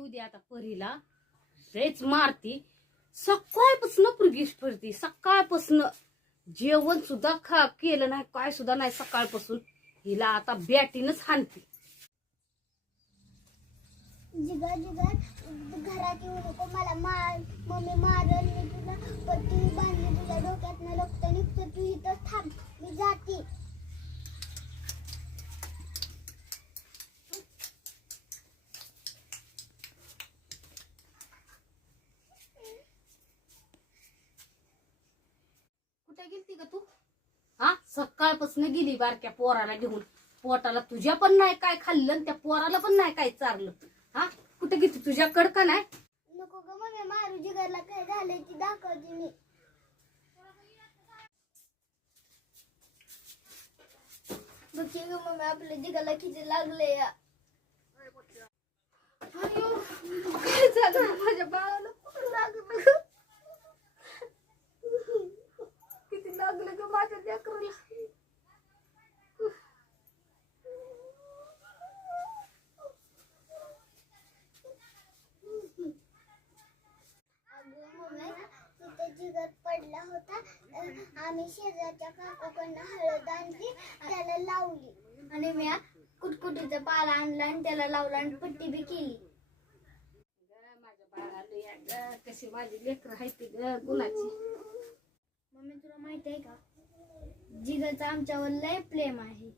येऊ दे आता परीला लयच मारती. सकाळपासून पुरगीच फिरती. सकाळपासून जेवण सुद्धा केलं नाही, काय सुद्धा नाही सकाळपासून. हिला आता बॅटीनच हाणती. जिगर जिगर घरात येऊ नको, मला मार, मम्मी मारल, मी तुला पट्टी बांधली, तुझ्या डोक्यातनं रक्त निघतं, तू इथं थांब, मी जाते. कुठे गेलती का तू? हा, सकाळपासून गेली बारक्या पोराला घेऊन. पोटाला तुझ्या पण नाही काय खाल्लं आणि त्या पोराला पण नाही काय चारलं. हा, कुठे गेली? तुझ्याकडं का नाही? नको ग मम्मी, मारू, जिगरला काय झालंय ती दाखवते मी. बघ ग मम्मी, आपल्या जिगरला किती लागले या. अयो, काय झालं माझ्या बाळाला? लागलं, किती लागलं ग माझ्या लेकराला. तिथे जिगर पडला होता, आम्ही शेजारच्या काकूकडनं हळद आणली, त्याला लावली आणि मी कुटकुटीचा पाला आणला आणि त्याला लावला आणि पट्टी बी केली. माझ्या बाळाला कशी माझी लेकर आहे ती ग गुणाची. मम्मी तुला माहिती आहे का, जिगरचा आमच्यावर लय प्रेम आहे.